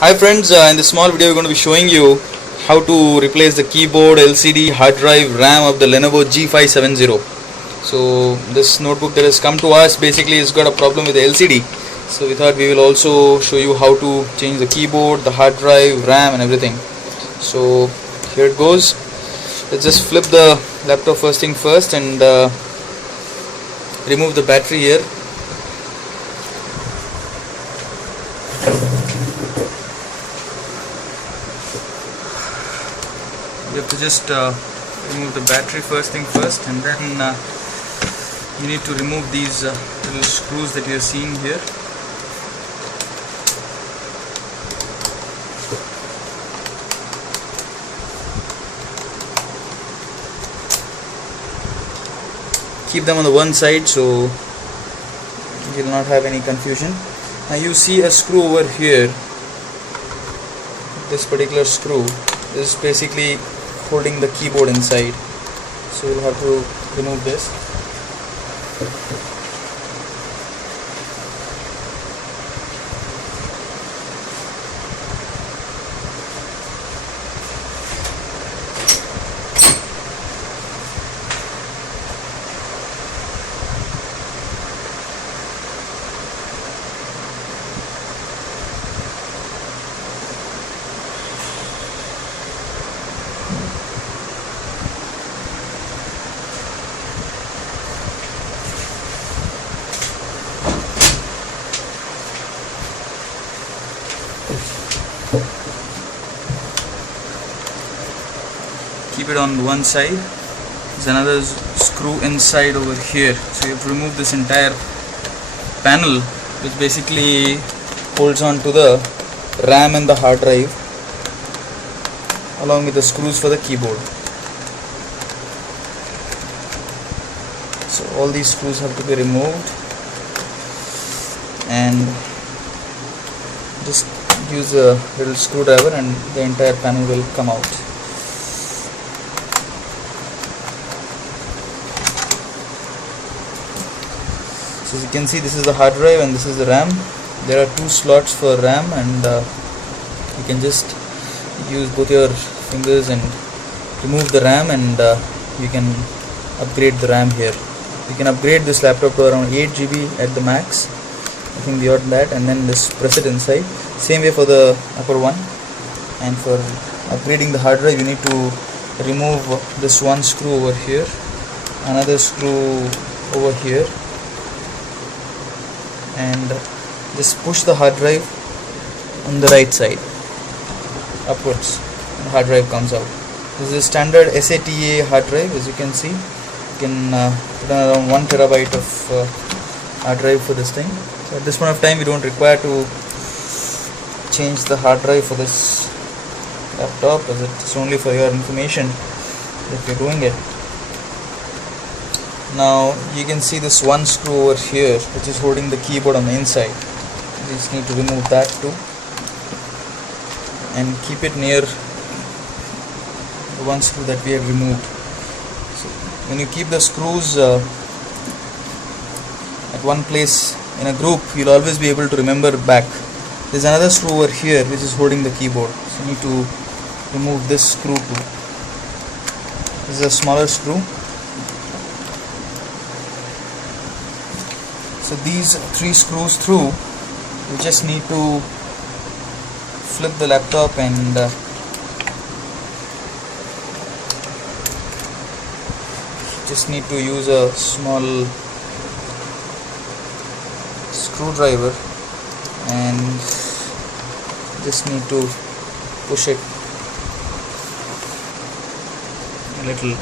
Hi friends, in this small video we're going to be showing you how to replace the keyboard, LCD, hard drive, RAM of the Lenovo G570. So this notebook that has come to us basically has got a problem with the LCD. So we thought we will also show you how to change the keyboard, the hard drive, RAM and everything. So here it goes. Let's just flip the laptop first thing first and remove the battery here. You have to just remove the battery first thing first, and then you need to remove these little screws that you are seeing here. Keep them on the one side so you will not have any confusion. Now you see a screw over here. This particular screw is basically holding the keyboard inside, so you'll have to remove this. Keep it on one side. There's another screw inside over here, so you have to remove this entire panel, which basically holds on to the RAM and the hard drive along with the screws for the keyboard. So all these screws have to be removed, and just use a little screwdriver and the entire panel will come out. So as you can see, this is the hard drive and this is the RAM. There are two slots for RAM, and you can just use both your fingers and remove the RAM, and you can upgrade the RAM here. You can upgrade this laptop to around 8 GB at the max, I think beyond that, and then just press it inside. Same way for the upper one. And for upgrading the hard drive, you need to remove this one screw over here, another screw over here, and just push the hard drive on the right side upwards, and the hard drive comes out. This is a standard SATA hard drive. As you can see, you can put on around 1 terabyte of hard drive for this thing. So at this point of time, we don't require to change the hard drive for this laptop, as it's only for your information that we're doing it. Now you can see this one screw over here, which is holding the keyboard on the inside. You just need to remove that too, and keep it near the one screw that we have removed. So when you keep the screws at one place in a group, you'll always be able to remember back. There's another screw over here which is holding the keyboard, so you need to remove this screw too. This is a smaller screw. So these three screws through, you just need to flip the laptop and just need to use a small screwdriver and just need to push it a little.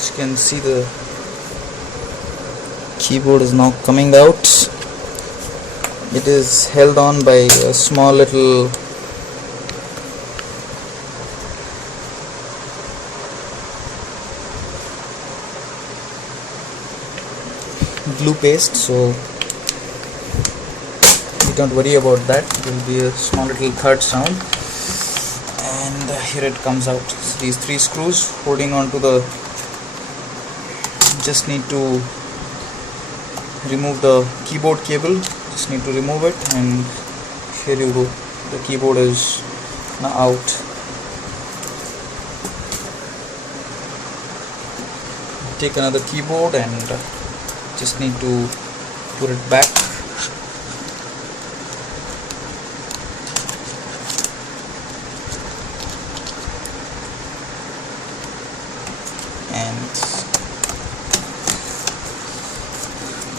As you can see, the keyboard is now coming out. It is held on by a small little glue paste, so you don't worry about that. There will be a small little thud sound, and here it comes out. So these 3 screws holding on to the, just need to remove the keyboard cable, just need to remove it, and here you go, the keyboard is now out. Take another keyboard and just need to put it back. And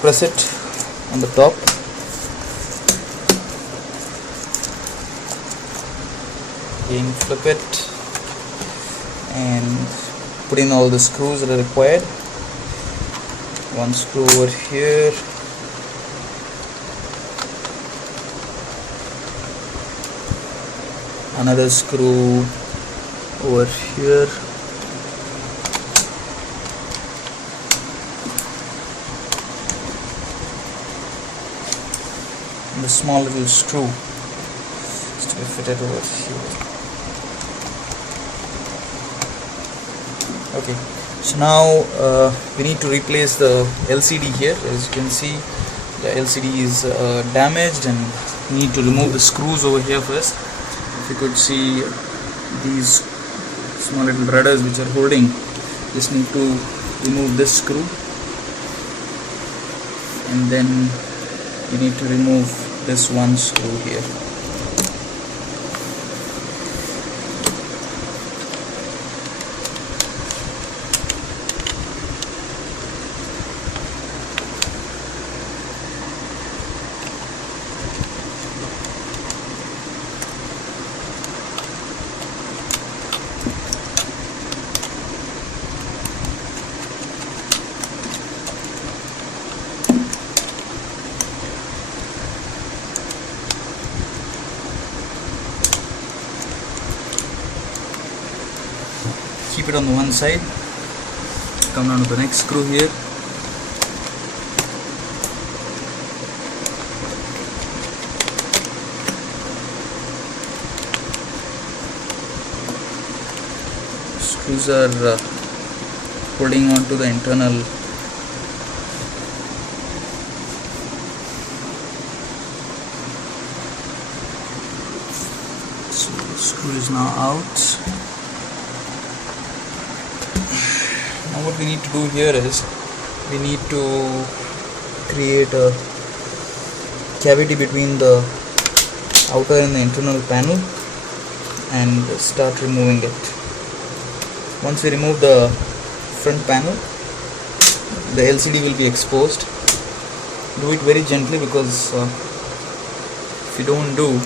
press it on the top. Again, flip it and put in all the screws that are required. One screw over here, another screw over here, and the small little screw just to be fitted over here. Okay, so now we need to replace the LCD here. As you can see, the LCD is damaged, and we need to remove the screws over here first. If you could see these small little rudders which are holding, just need to remove this screw, and then you need to remove this one screw here. Keep it on the one side, come down to the next screw here, screws are holding on to the internal so the screw is now out. Now what we need to do here is we need to create a cavity between the outer and the internal panel and start removing it. Once we remove the front panel, the LCD will be exposed. Do it very gently, because if you don't do,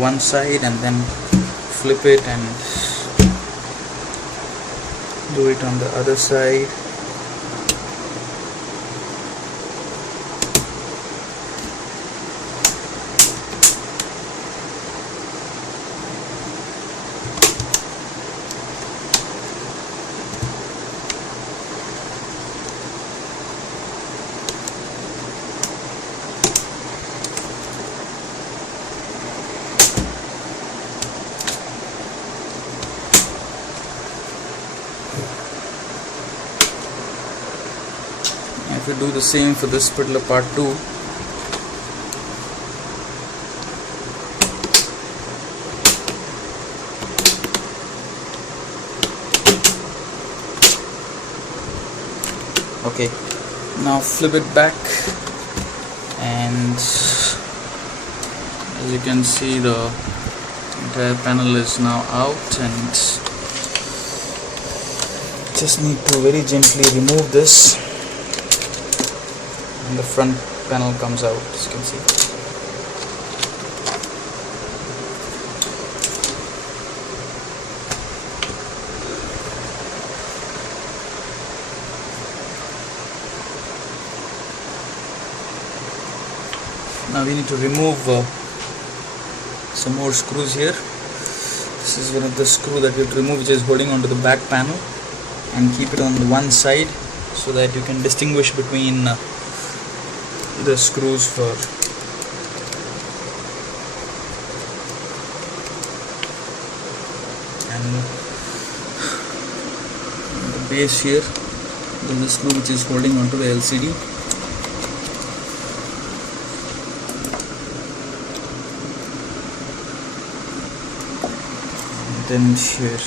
one side and then flip it and do it on the other side. If you do the same for this particular part too, okay, now flip it back, and as you can see, the entire panel is now out, and Just need to very gently remove this, and the front panel comes out, as you can see. Now we need to remove some more screws here. This is one of the screw that we have to remove, which is holding onto the back panel, and keep it on the one side so that you can distinguish between the screws for and the base here. There is a screw which is holding onto the LCD. And then here.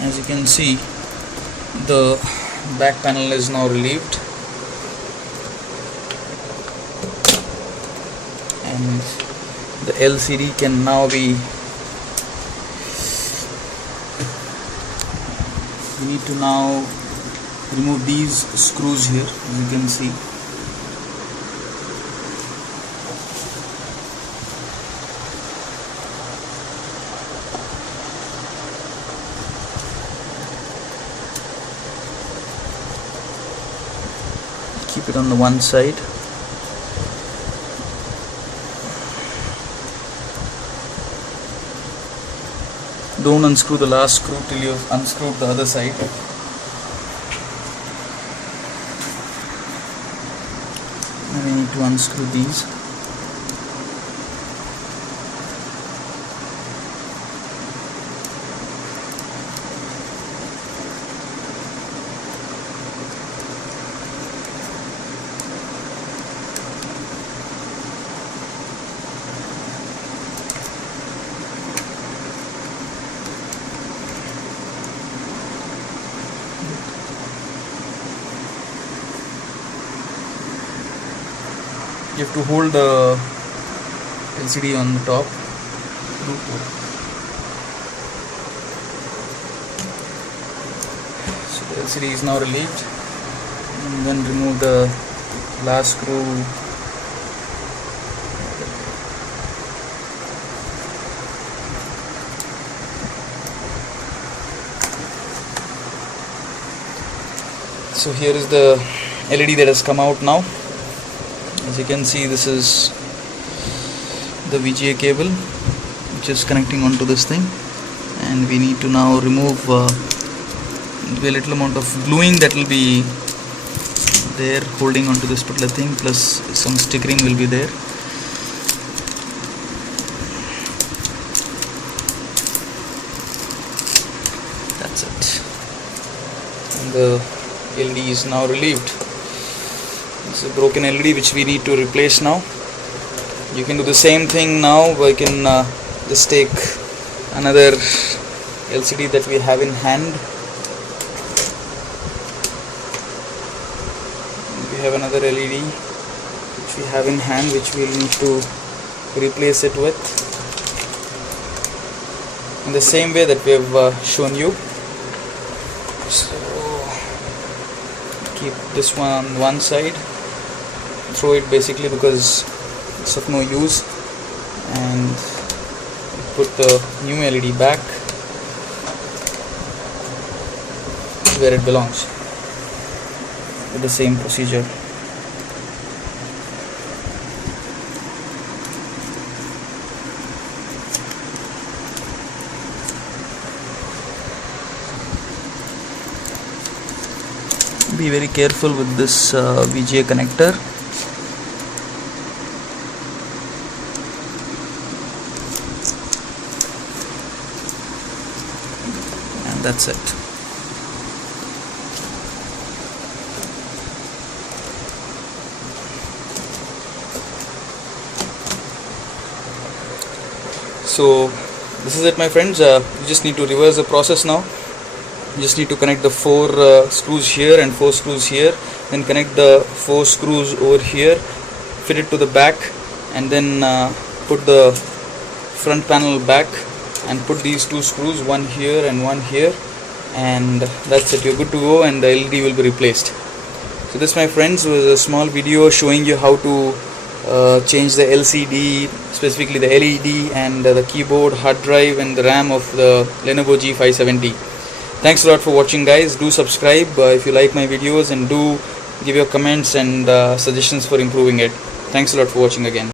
As you can see, the back panel is now relieved, and the LCD can now be, we need to now remove these screws here, as you can see. Keep it on the one side. Don't unscrew the last screw till you have unscrewed the other side. And we need to unscrew these. You have to hold the LCD on the top. So the LCD is now relieved, and then remove the last screw. So here is the LED that has come out now. As you can see, this is the VGA cable which is connecting onto this thing, and we need to now remove a little amount of gluing that will be there holding onto this particular thing, plus some stickering will be there. That's it, and the LED is now relieved. It's a broken LED which we need to replace now. You can do the same thing now. We can just take another LCD that we have in hand. We have another LED which we have in hand, which we will need to replace it with in the same way that we have shown you. So keep this one on one side, throw it basically because it's of no use, and put the new LED back where it belongs with the same procedure. Be very careful with this VGA connector. And that's it. So this is it, my friends. You just need to reverse the process now. You just need to connect the 4 screws here and 4 screws here, then connect the 4 screws over here, fit it to the back, and then put the front panel back and put these two screws, one here and one here, and that's it, you're good to go, and the LED will be replaced. So this, my friends, was a small video showing you how to change the LCD, specifically the LED, and the keyboard, hard drive and the RAM of the Lenovo G570. Thanks a lot for watching, guys. Do subscribe if you like my videos, and do give your comments and suggestions for improving it. Thanks a lot for watching again.